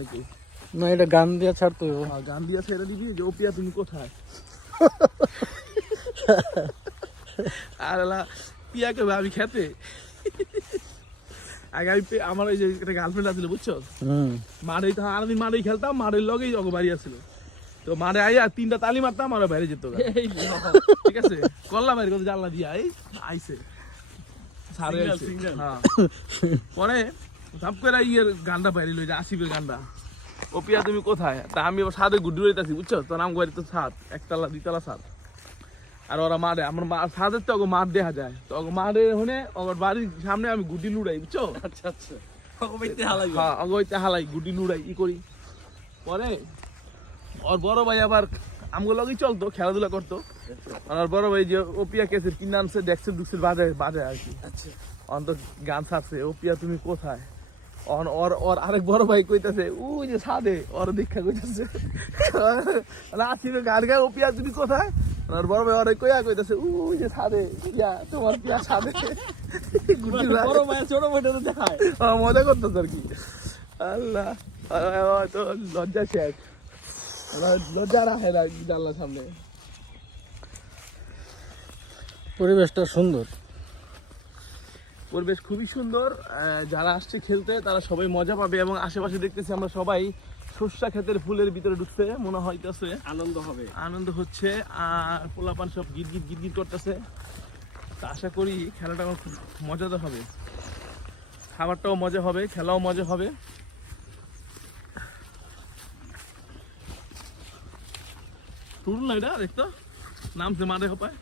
নাকি না এটা গান দিয়া ছাড়তো গান দিয়া ছেড়ে দিবি যে ওপিয়া তুমি কোথায় আর পিয়াকে ভাবি খেতে আগে আমার ওই যে একটা গার্লফ্রেন্ড আছিল বুঝছো মারে আমি মারেই খেলতাম মারের লগেই অগ বাড়ি আসছিল তো মারে আইয়া 3টা তালি মারতাম আর বাইরে যেত ঠিক আছে কল্লা বাইরে কত জানলা দিয়া এই আইছে সারে আইছে হ্যাঁ পরে সব করে ইয়ের গানটা বাইরে লই যে আসিফের গানটা ওপিয়া তুমি কোথায় তা আমি সাদে গুড্ডি রইতাছি বুঝছো তো নাম গাড়ি তো ছাদ একতলা দুইতলা ছাদ আর ওরা মারে আমার ছাদের তো মাঠ দেখা যায় তো মারে হনে ওর বাড়ির সামনে আমি গুড্ডি লুড়াই বুঝছো আচ্ছা আচ্ছা হ্যাঁ অগইতে হালাই গুড্ডি লুড়াই ই করি পরে ওর বড় ভাই আবার আমগো লগেই চলতো খেলাধুলা করতো আর বড় ভাই যে ওপিয়া কেসের কিনে আনছে ডেক্সের দুক্সের বাজে আর কি আচ্ছা অন্ত গান ছাড়ছে ওপিয়া তুমি কোথায় ওর আরেক বড় ভাই কইতাছে ওই যে ছাদে ওর দীক্ষা কইতাছে আসিবে গান গায় ওপিয়া তুমি কোথায় আর বড় ভাই ওরে কইতাছে ওই যে ছাদে পিয়া তোমার পিয়া ছাদে বড় ভাই ছোট ভাইটা তো দেখায় মজা করতেছে আর কি আল্লাহ তো লজ্জা শেখ লজ্জা রাখে না জানলার সামনে পরিবেশটা সুন্দর পরিবেশ খুবই সুন্দর যারা আসছে খেলতে তারা সবাই মজা পাবে এবং আশেপাশে দেখতেছি আমরা সবাই সর্ষা ক্ষেতের ফুলের ভিতরে ঢুকছে মনে হইতেছে আনন্দ হচ্ছে আর পোলাপান সব গিট গিট করতেছে তা আশা করি খেলাটা আমার খুব মজাদার হবে খাবারটাও মজা হবে খেলাও মজা হবে টুরুল না এটা দেখতো নামছে মাঠে হপায়